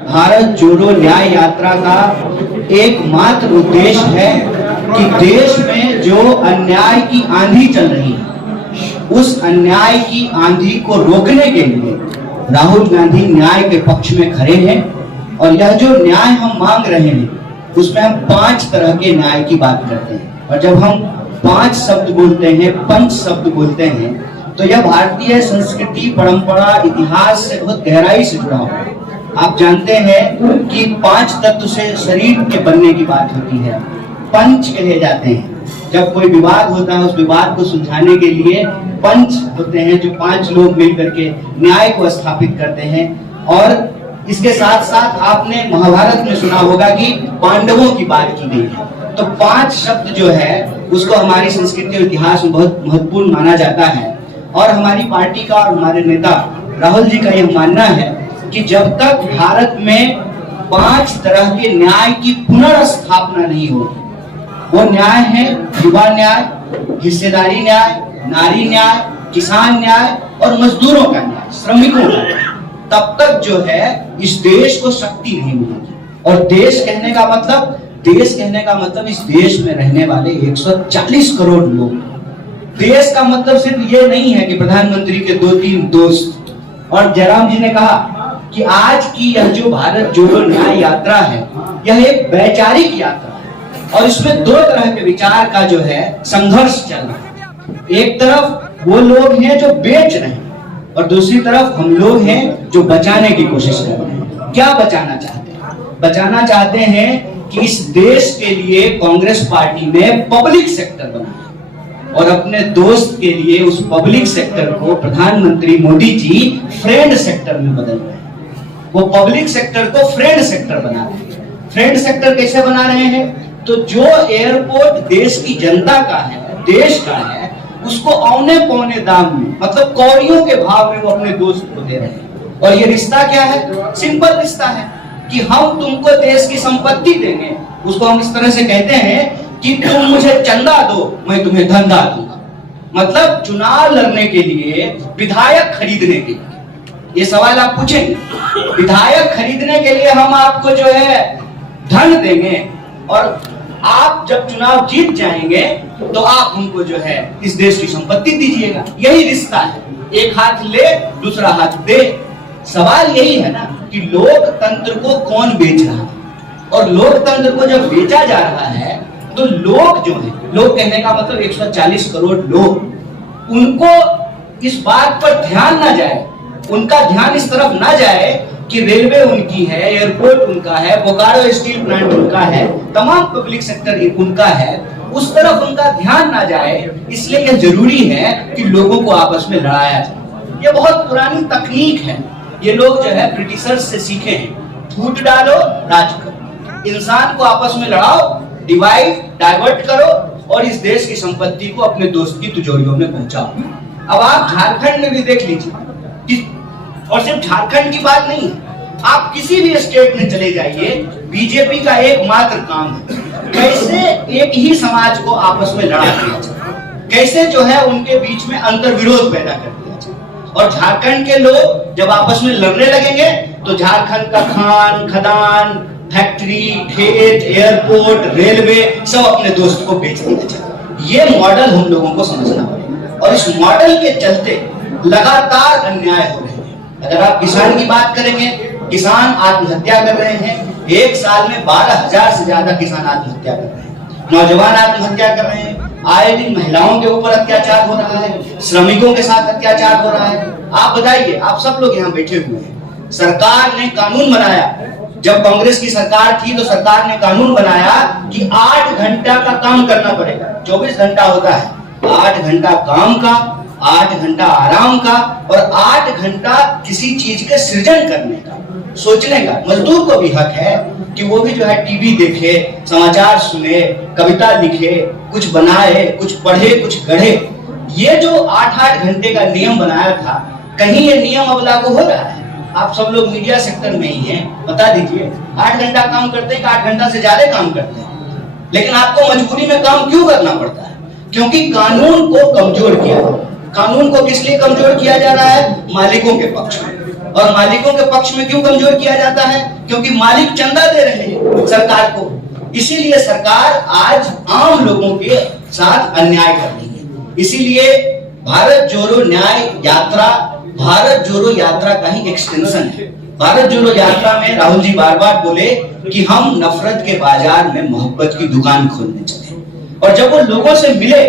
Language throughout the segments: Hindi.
भारत जोड़ो न्याय यात्रा का एकमात्र उद्देश्य है कि देश में जो अन्याय की आंधी चल रही है, उस अन्याय की आंधी को रोकने के लिए राहुल गांधी न्याय के पक्ष में खड़े हैं। और यह जो न्याय हम मांग रहे हैं, उसमें हम 5 तरह के न्याय की बात करते हैं। और जब हम 5 शब्द बोलते हैं, पंच शब्द बोलते हैं, तो यह भारतीय संस्कृति, परंपरा, इतिहास से बहुत गहराई से जुड़ा हुआ है। आप जानते हैं कि 5 तत्व से शरीर के बनने की बात होती है, पंच कहे जाते हैं। जब कोई विवाद होता है, उस विवाद को सुलझाने के लिए पंच होते हैं, जो 5 लोग मिलकर के न्याय को स्थापित करते हैं। और इसके साथ साथ आपने महाभारत में सुना होगा कि पांडवों की बात की गई है। तो 5 शब्द जो है उसको हमारी संस्कृति और इतिहास में बहुत महत्वपूर्ण माना जाता है। और हमारी पार्टी का और हमारे नेता राहुल जी का यह मानना है कि जब तक भारत में 5 तरह के न्याय की पुनर्स्थापना नहीं होगी, वो न्याय है युवा न्याय, हिस्सेदारी न्याय, नारी न्याय, किसान न्याय और मजदूरों का न्याय, श्रमिकों का न्याय, तब तक जो है इस देश को शक्ति नहीं मिलेगी। और देश कहने का मतलब इस देश में रहने वाले 140 करोड़ लोग। देश का मतलब सिर्फ ये नहीं है कि प्रधानमंत्री के 2-3 दोस्त। और जयराम जी ने कहा कि आज की यह जो भारत जोड़ो न्याय यात्रा है, यह एक वैचारिक यात्रा है। और इसमें 2 तरह के विचार का जो है संघर्ष चल रहा है। एक तरफ वो लोग हैं जो बेच रहे हैं, और दूसरी तरफ हम लोग हैं जो बचाने की कोशिश कर रहे हैं। क्या बचाना चाहते हैं? बचाना चाहते हैं कि इस देश के लिए कांग्रेस पार्टी ने पब्लिक सेक्टर बनाया और अपने दोस्त के लिए उस पब्लिक सेक्टर को प्रधानमंत्री मोदी जी फ्रेंड सेक्टर में बदल रहे हैं। वो पब्लिक सेक्टर को फ्रेंड सेक्टर बना रहे हैं। फ्रेंड सेक्टर कैसे बना रहे हैं? तो जो एयरपोर्ट देश की जनता का है, देश का है, उसको औने पौने दाम में, मतलब कौड़ियों के भाव में वो अपने दोस्त को दे रहे हैं। और ये रिश्ता क्या है? सिंपल रिश्ता है कि हम तुमको देश की संपत्ति देंगे। उसको हम इस तरह से कहते हैं कि तुम मुझे चंदा दो, मैं तुम्हें धंधा दूंगा। मतलब चुनाव लड़ने के लिए, विधायक खरीदने के लिए, ये सवाल आप पूछेंगे, विधायक खरीदने के लिए हम आपको जो है धन देंगे, और आप जब चुनाव जीत जाएंगे तो आप हमको जो है इस देश की संपत्ति दीजिएगा। यही रिश्ता है, एक हाथ ले दूसरा हाथ दे। सवाल यही है ना कि लोकतंत्र को कौन बेच रहा है। और लोकतंत्र को जब बेचा जा रहा है तो लोग जो है, लोग कहने का मतलब 140 करोड़ लोग, उनको इस बात पर ध्यान ना जाए, उनका ध्यान इस तरफ ना जाए कि रेलवे उनकी है, एयरपोर्ट उनका है, बोकारो स्टील प्लांट उनका है, तमाम पब्लिक सेक्टर उनका है, उस तरफ उनका ध्यान ना जाए। इसलिए यह जरूरी है कि लोगों को आपस में लड़ाया जाए। ये बहुत पुरानी तकनीक है, ये लोग जो है ब्रिटिशर्स से सीखे हैं। फूट डालो, राज करो, इंसान को आपस में लड़ाओ, डिवाइड, डाइवर्ट करो, और इस देश की संपत्ति को अपने दोस्त की तिजोरियों में पहुंचाओ। अब आप झारखंड में भी देख लीजिए, और सिर्फ झारखंड की बात नहीं, आप किसी भी स्टेट में चले जाइए, बीजेपी का एकमात्र काम है कैसे एक ही समाज को आपस में लड़ा दिया जाए, कैसे जो है उनके बीच में अंतर विरोध पैदा कर दिया जाए। और झारखंड के लोग जब आपस में लड़ने लगेंगे तो झारखंड का खान, खदान, फैक्ट्री, खेत, एयरपोर्ट, रेलवे सब अपने दोस्त को बेच दिया जाए। ये मॉडल हम लोगों को समझना पड़ेगा, और इस मॉडल के चलते लगातार अन्याय हो रहे हैं। अगर आप किसान की बात करेंगे, किसान आत्महत्या कर रहे हैं। एक साल में 12,000 से ज्यादा किसान आत्महत्या कर रहे हैं, नौजवान आत्महत्या कर रहे हैं। आए दिन महिलाओं के ऊपर अत्याचार हो रहा है, श्रमिकों के साथ अत्याचार हो रहा है। आप बताइए, आप सब लोग यहाँ बैठे हुए हैं, सरकार ने कानून बनाया, जब कांग्रेस की सरकार थी तो सरकार ने कानून बनाया कि 8 घंटा का काम करना पड़ेगा। 24 घंटा होता है, 8 घंटा काम का, 8 घंटा आराम का, और 8 घंटा किसी चीज के सृजन करने का, सोचने का। मजदूर को भी हक है कि वो भी जो है टीवी देखे, समाचार सुने, कविता लिखे, कुछ बनाए, कुछ पढ़े, कुछ गढ़े। ये जो 8-8 घंटे का नियम बनाया था, कहीं ये नियम अब लागू हो रहा है? आप सब लोग मीडिया सेक्टर में ही हैं, बता दीजिए 8 घंटा काम करते हैं कि 8 घंटा से ज्यादा काम करते हैं? लेकिन आपको मजबूरी में काम क्यों करना पड़ता है? क्योंकि कानून को कमजोर किया। कानून को किस लिए कमजोर किया जा रहा है? मालिकों के पक्ष में। और मालिकों के पक्ष में क्यों कमजोर किया जाता है? क्योंकि मालिक चंदा दे रहे हैं सरकार को, इसीलिए सरकार आज आम लोगों के साथ अन्याय कर रही है। इसीलिए भारत जोड़ो न्याय यात्रा भारत जोड़ो यात्रा का ही एक्सटेंशन है। भारत जोड़ो यात्रा में राहुल जी बार बार बोले कि हम नफरत के बाजार में मोहब्बत की दुकान खोलने चले, और जब वो लोगों से मिले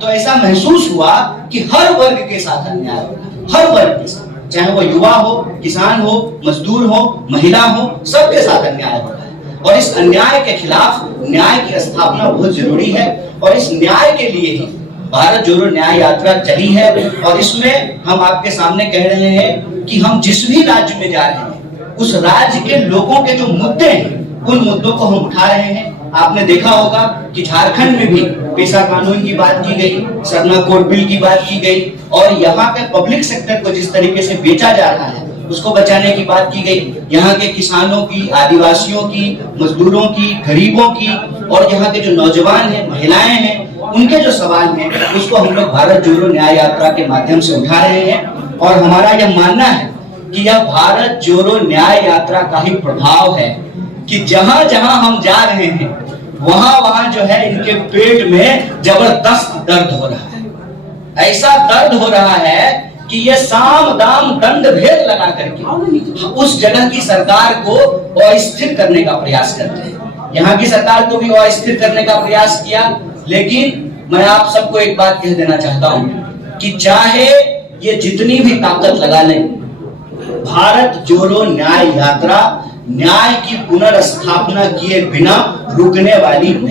तो ऐसा महसूस हुआ कि हर वर्ग के साथ अन्याय हो रहा है, हर वर्ग के साथ, चाहे वो युवा हो, किसान हो, मजदूर हो, महिला हो, सबके साथ अन्याय हो रहा है। और इस अन्याय के खिलाफ न्याय की स्थापना बहुत जरूरी है, और इस न्याय के लिए ही भारत जोड़ो न्याय यात्रा चली है। और इसमें हम आपके सामने कह रहे हैं कि हम जिस भी राज्य में जा रहे हैं उस राज्य के लोगों के जो मुद्दे हैं उन मुद्दों को हम उठा रहे हैं। आपने देखा होगा कि झारखंड में भी पेशा कानून की बात की गई, सरना कोड बिल की बात की गई, और यहाँ के पब्लिक सेक्टर को जिस तरीके से बेचा जा रहा है उसको बचाने की बात की गई। यहाँ के किसानों की, आदिवासियों की, मजदूरों की, गरीबों की, और यहाँ के जो नौजवान हैं, महिलाएं हैं, उनके जो सवाल हैं उसको हम लोग भारत जोड़ो न्याय यात्रा के माध्यम से उठा रहे हैं। और हमारा यह मानना है कि यह भारत जोड़ो न्याय यात्रा का ही प्रभाव है कि जहां जहां हम जा रहे हैं वहां वहां जो है इनके पेट में जबरदस्त दर्द हो रहा है। ऐसा दर्द हो रहा है कि ये साम दाम दंड भेद लगा करके उस जगह की सरकार को अस्थिर करने का प्रयास करते हैं। यहाँ की सरकार को भी अस्थिर करने का प्रयास किया, लेकिन मैं आप सबको एक बात कह देना चाहता हूं कि चाहे ये जितनी भी ताकत लगा लें, भारत जोड़ो न्याय यात्रा न्याय की पुनर्स्थापना किए बिना रुकने वाली नहीं।